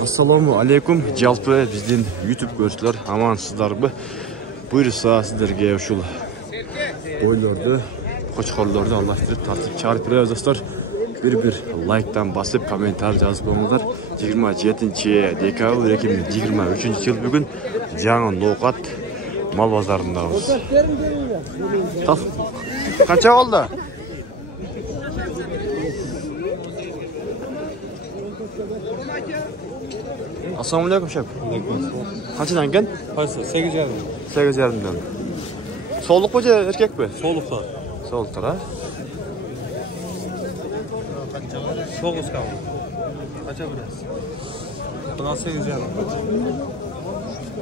Assalamu alaikum. Жалпы биздин YouTube көрүүчүлөр амансыздарбы? Буйрса сиздерге ушул бойлорду, кочкорлорду алыштырып тартып чыгарып беребиз достор. Bir лайктан басып, комментарий жазып коюңуздар. 27 декабрь 2023 жыл бүгүн жаңы ноокат мал базарындабыз. Канча болду? Assalamu alaikum şef. Kaçından gel? Hayır, 8,5. 8,5'dan. Soğukluk mu erkek mi? Soğuluklar. Soğukluklar ha? Soğuk kaldı. Kaça biraz? Buna 8,5.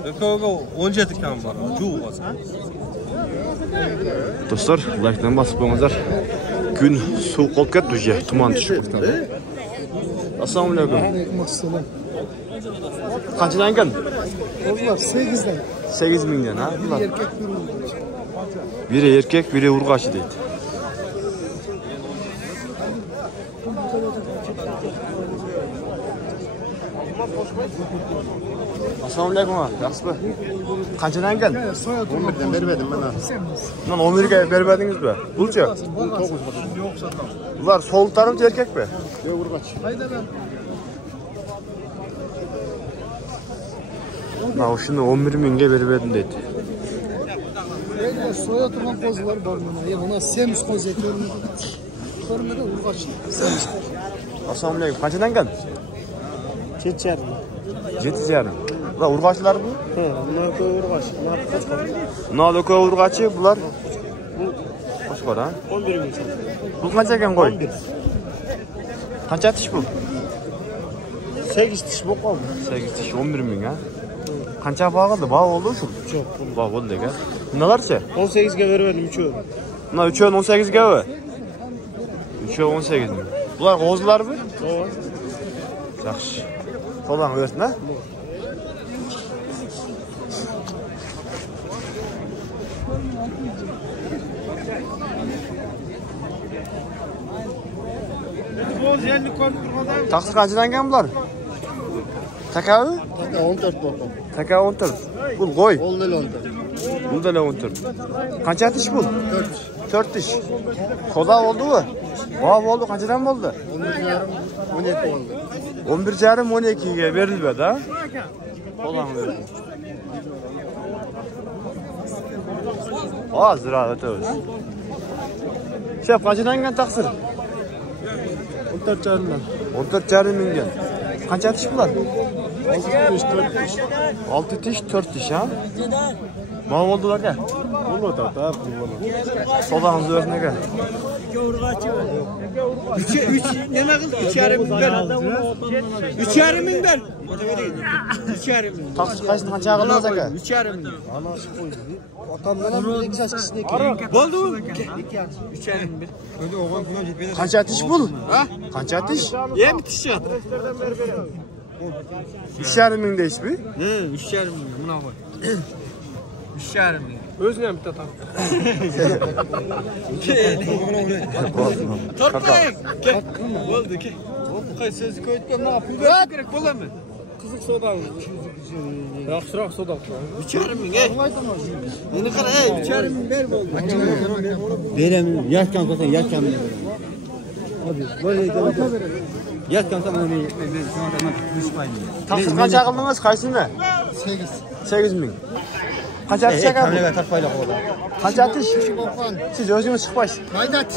Öpüyorga 17 kan var. Cuğu var. Dostlar, like'dan basıp olmazlar. Gün soğuk olup ketdi uje, tuman düşüp başladı. Assalamu alaikum. Aleykümselam. Kaçından gel? Onlar 8'den. 8.000'den ha? Bir erkek bir urgaç. Biri erkek, biri urgaçı deydi. Assalamu alaikum ha, yaxşıbı? Qanchadan gel? 11'den vermedim ben ha. Lan 11'ge vermediniz mi? Bulca? 9. Bunlar soğuklar mı erkek mi? Yok urgaç. Hayda ben. Na şunu 11.000'ge vermedim dedi. Böyle soya oturgan kozular var bana. Ya ona semis koz etiyorum. Görmeden urgaç. Semis koz. Assalamu alaikum. Qanchadan gel? 7,5. 7,5. Bunlar urgaçlar mı? He, bunlar koy urgaç. Bunlar koçkor. Bunlar da koy urgaçı, bunlar koçkor ha? 11.000. Bu qancha ekan qo'y? 11. Qancha tish bu? 8 tish bu qoldi. 8 tish 11.000 ha? Qancha bağıldı? Bağ oldu şu? Çok. Bağ oldu ekan. Bunlarcha? 18'ge vermedim 3'ü. Bunlar 3'ün 18'ge mi? 3'ün 18 mi? Bunlar qo'zlar mı? O. Yaxshi. To'lan o'rtna. Taqsir qanchadan ekan bular? Takavi? 14 bu. Taka 14. Bu qo'y. Oldu 14. Bunda da 14. Qancha tish bu? 4. 4 tish. Qo'da bo'ldimi? Ha, bo'ldi. Qanchadan bo'ldi? 11,5 oldu. 11,5 12 ga berilmadi, ha? Qo'dan berdi. Hozir o'tamiz. Shef, qanchadan ekan taqsir? 14,5'dan. 14,5 mingga. Qancha tish bular? 6 tish 4 tish. 6 tish 4 tish, ha? Nima bo'ldi ularga? Bo'lmadi, ta. So'damiz o'rnaga. 3 nima qildi? 3,5 ming ber. 3,5 ming ber. 3,5 ming. Taqsir qancha qildingiz aka? 3,5 ming. Anası koydu. Atamdan hem bir iki askısını ekledim. Bo'ldi-mi? 3,5 ming ber. Endi o'g'il pulga yetmaydi. Qancha tish bu? Ha? Qancha tish? Yem tishadi. 3,5 ming deyishmi? 3,5 ming. Buna qo'y. 3,5 ming. O'zini ham bitta taq. Tortayım. Bo'ldi, ke. Qo'y so'zni ko'yitgan, nima pul berish kerak bo'ladimi? Qiziq so'da. Yaxshiroq so'da. 3,5 ming. Meni qara, 3,5 ming ber bo'ldi. Verem, yatkan zaten yatkan. Hadi, böyle yatkan tamam onu Taqsir qancha qildingiz? Qaysini? 8. 8 ming. Qancha tish ekan bu? kameraga taqmayla qo'ydi. Qancha tish? Siz o'zingiz chiqmaysiz. Maydat.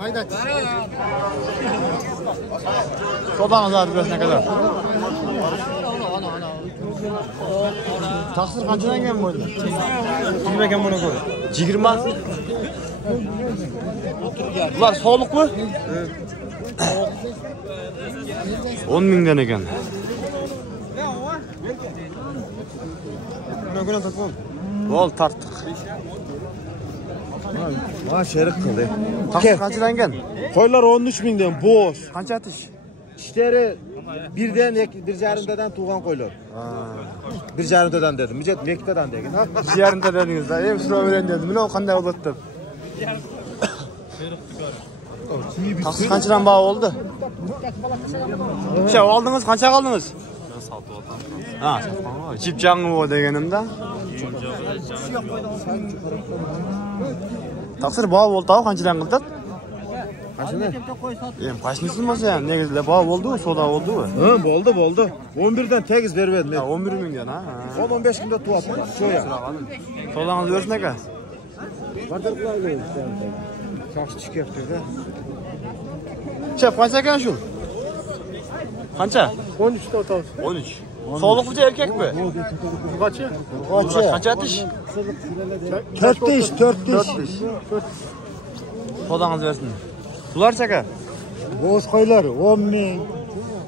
Maydat. So'damiz hozir o'rnaga kadar. Taqsir qanchadan ekan bu? 20 ekan buni qo'y. 20. Bular sog'liqmi? 10 mingdan ekan. Buna taqol. Bo'l tartdik. Ha, sherik qildi. Taqsir qanchadan ekan? Qo'ylar 13 mingdan bo'sh. Qancha tish? Tishlari birdan 1,5 tug'an qo'ylar. Ha. 1,5 dedim. Mijat 2 degan. 2,5 dedingiz. Em so'rab beren dedim. Mana qanday bo'ldi deb. Taksi qanchadan bağ oldu? Şey aldınız, qancha qaldınız? Ha, jip jangi bu deganimda. Taqsir bağ oldu, qanchadan qildi? Em qaçmısın mı sen? Negizle bağ oldu, soda oldu mu? Ha, bo'ldi. 11'den tegiz bermedim. Ha, 11 mingdan ha. 10-15 kunda tuaptı. Şoya. Sodangiz bersin aka. Bardır qilaylik. Yaxshi chiqyapti da. Chep qancha ekan shu? Qancha? 13 ta otasi. 13. Sog'liqli erkakmi? Qancha? Qancha tish? 4 tish. Sodangiz bersin. Bular chaka. Bo'z qo'ylar 10 ming,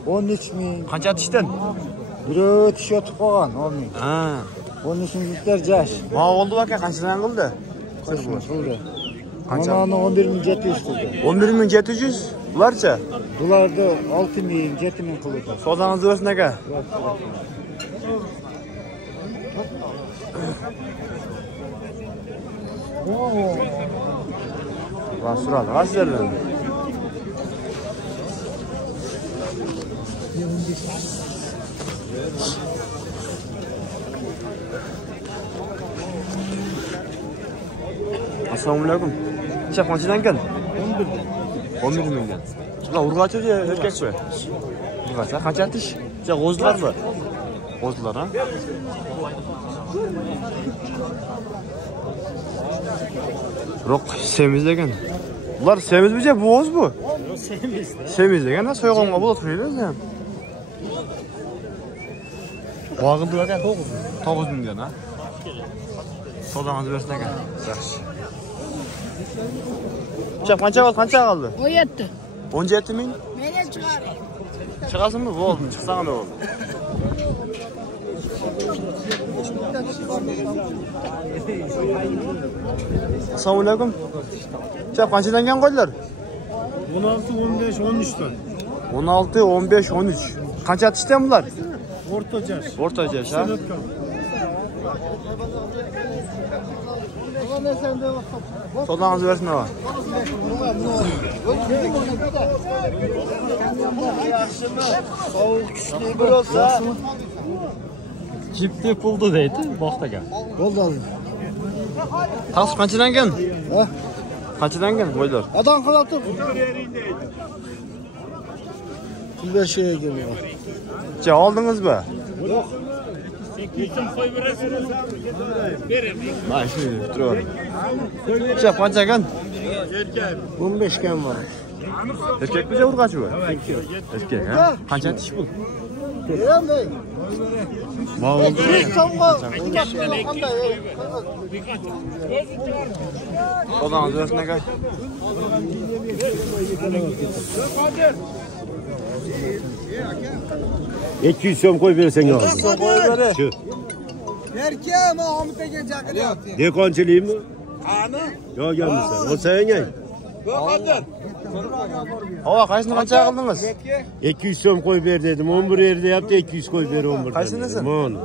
13 ming. Qancha tishdan? Biri tish yotib qolgan 10 ming. Ha. 13 mingliklar jash. Ma oldu aka qanchadan qildi? Qancha? Mana 11.700 qildi. 11700. Bularcha? Bularda 6 ming, 7 ming qildi. Sodangiz bersin aka. Rasural, Rasulullah. Assalomu alaykum. Chef qanchadan keldi? 11 mingdan. Ular urg'achi erkakmi? Urg'achi qancha tish? G'o'zlarmi? G'o'zlar ha? Roq semiz ekan. Bular semizmi bu o'z bu? Semiz. Semiz ekan, so'yg'onga bo'lib turaylik ham. Vog'ildi ekan 9 mingdan ha. Sodangiz bersin ekan. Yaxshi. Chap qancha qoldi? 17. 17 ming? Menga chiqar. Chiqasizmi? Bo'ldi, chiqsang ham bo'ldi. Assalomu alaykum. Chap qanchadan kelgan qo'ydilar? 16, 15, 13 ta. 16, 15, 13. Qancha tishdan bular? O'rta jash. O'rta jash ha? Sodangiz bersin ha. Sovuq kuchli bir olsa. Jipni puldi deydi, boqtaga. Bo'ldi. Taqsi qanchadan kelgan? Ha? Qanchadan kelgan qo'ydilar? Adam qilib tur. 15 ga kelgan. Cha oldingizmi? Yo'q. Mana shu turib. Cha qancha kelgan? 15 kam bor. Erkakmi yo urg'achi bu? Erkak ha? Qancha tish bu? Qanday? Ma'lum. Sodangiz bersin aka. $200 koy versen ya. Şu. Erkeğim o Hamit Egen çakılıyor. Dekonçiliyim mi? Yok gelmişsin. O sen gel. Hava qaysini qancha qildingiz? $200 koy ver dedim. 11 yerde yaptı 200 koy ver 11. Qaysinisi? Mon.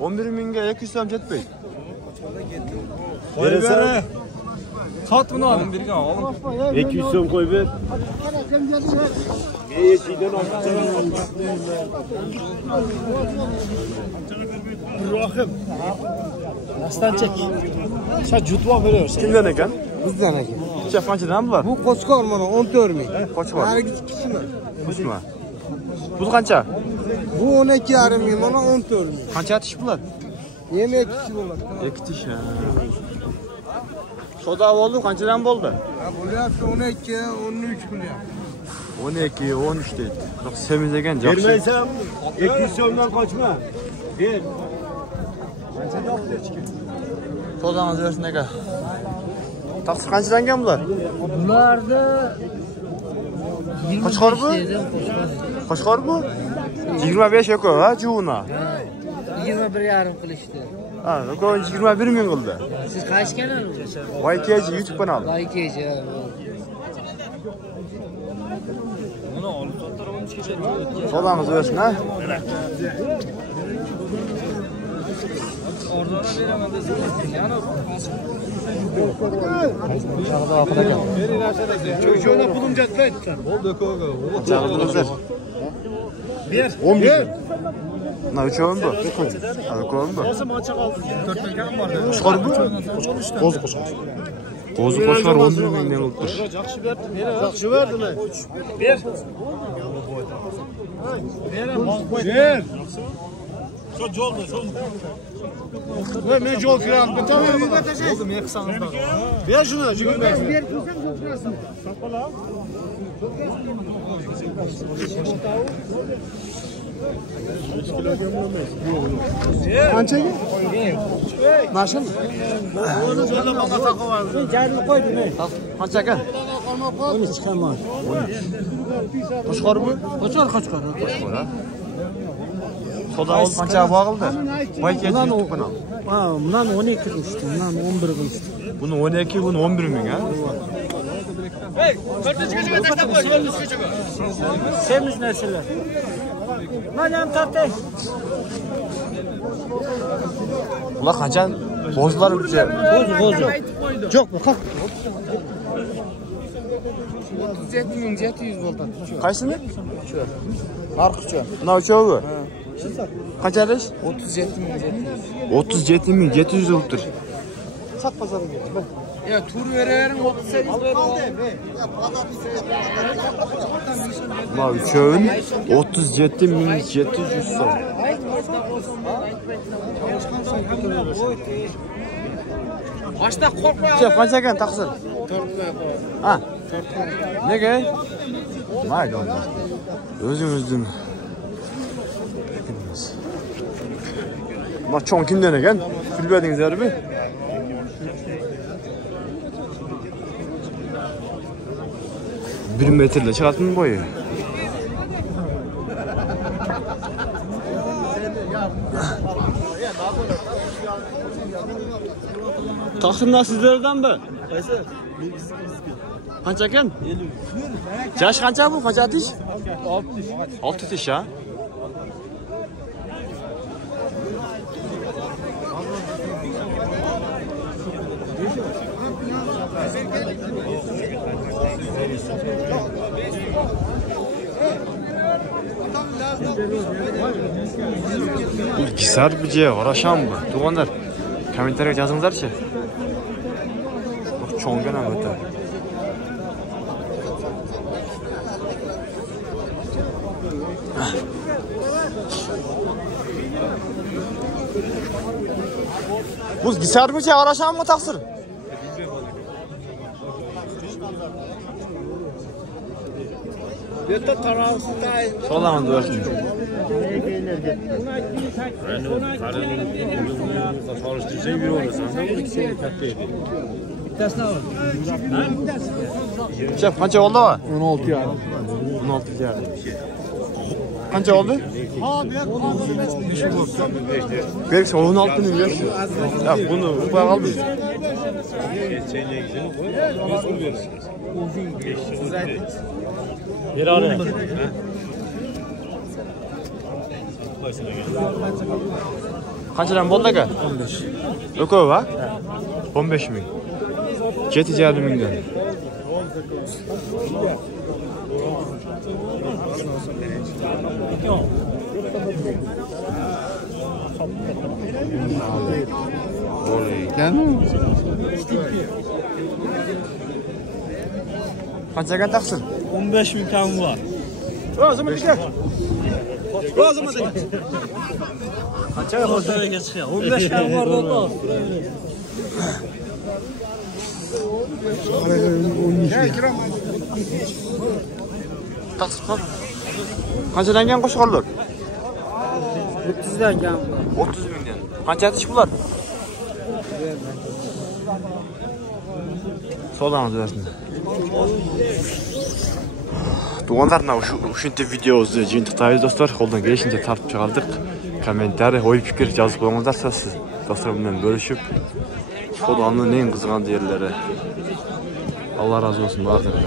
11 mingga 200 so'm ketmaydi. Veresen Sot buni 11 ga olim. 200 koy ver. Yeşilden Rahim. Aslan çek. Sen jutva veriyorsun. Kimdan ekan? Bizden ekan. Chef qanchadan bular? Bu Qo'chqor mana 14 ming. Qo'chqor. Narigi ikkisimi? Qo'chma. Bu qancha? Bu 12,5 ming, mana 14 ming. Qancha tish bular? Yem 2 kishi bo'ladi. 2 tish. Soda bo'ldi, qanchadan bo'ldi? Ha, bo'lyapti 12, 13 bo'lyapti. 12, 13 deydi. Biroq semiz ekan, yaxshi. vermeysen 200'dan kaçma. Ver. Sodangiz bersin aka. Taqsi qanchadan kelgan bular? Bularda Qo'chqor bu? Qo'chqor bu? 25 eko ha, juvuna. 21,5 qilishdi. Ha, eko 21 ming qildi. Siz qaysi kanal? YKG YouTube kanal. YKG. Sodangiz bersin ha. Çocuğuna pulum catlaydı. Çağırdınızlar. 11. Ne uçağın bu? Uçağın bu. Koşkar bu? Kozu koşar. Kozu koşkar 11 mingden oluptur. Yaxşı verdiler. Ver. Ve ne yol filan. Tamam. Oldu mu yaksanızda? Ver şunu. Ver. Anca gel. Nasıl? Cahil koydu ne? Kaça gel? 13 kamar. Koşkar bu? Koçar. Koşkar ha. Soda ol kança bağıldı. Vay keçi tuttuk bunu. Ha, bundan 12 kılıştı. Bundan 11 kılıştı. Bunu 12, bunu 11 ming ha? Semiz nesiller. Madem tatay. Ulan kança bozular bir şey. Bozu. Yok mu? Kalk. 37.700 voltdan. Kaysını? Arqıçı. Ne uçağı bu? Kaç alış? 37.700. 37.700 oluptur. Sat pazarı gel. Ya tur vererin 38 ver. Ma uçağın 37.700 so'm. Başta korkma. Chef qancha ekan taqsir? 4 Ha. Nega? Mayli onda. O'zingizdan. Ma cho'ng kimdan ekan? Bilmadingizlarmi? Bir metrle chiqadimi bo'yi? Taqsimlar sizlardanmi? Qaysi? Qancha ekan? 50. Yosh qancha bu? Qancha atish? 6 tish ha? Kisar bije, qarashammi? To'g'onlar, kommentariyga yozinglarchi. Cho'nggan ham o'ta. Bu kisar bije, qarashammi taqsir? Yeter tarafsız da. So'laman do'stim. Chef qancha oldi? 16 yarim. 16 yarim. Qancha oldi? Berk 16 ming bersin. Ya buni upa qoldi. Bir ara. Qanchadan bo'ldi aka? 15. O'koy va? 15 ming. 7,5 mingdan. Qanchaga taqsin? 15 ming kam var. O'zim aka. O'zim aka. Qancha hozirga chiqya? 15 kam var oldu. Taqsin. Qanchadan kam qo'shqonlar? 30 dan kam. 30 mingdan. Qancha atish bular? So'lamiz o'zini. To'g'onlarni o'sha videomizni jintaqdaymiz do'stlar. Qo'ldan kelishincha tartib chiqardik. Kommentariy, o'y fikr yozib qo'yinglar siz do'stlar bilan bo'lishib. Xudoning eng qizigan yerlari. Alloh razı olsun barchadan.